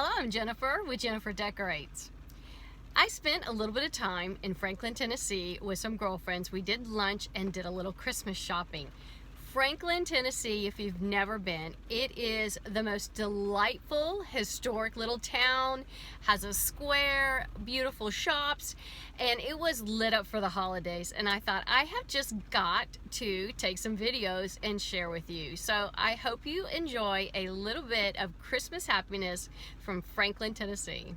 Hello, I'm Jennifer with Jennifer Decorates. I spent a little bit of time in Franklin, Tennessee with some girlfriends. We did lunch and did a little Christmas shopping. Franklin, Tennessee, if you've never been, it is the most delightful, historic little town, has a square, beautiful shops, and it was lit up for the holidays. And I thought, I have just got to take some videos and share with you. So I hope you enjoy a little bit of Christmas happiness from Franklin, Tennessee.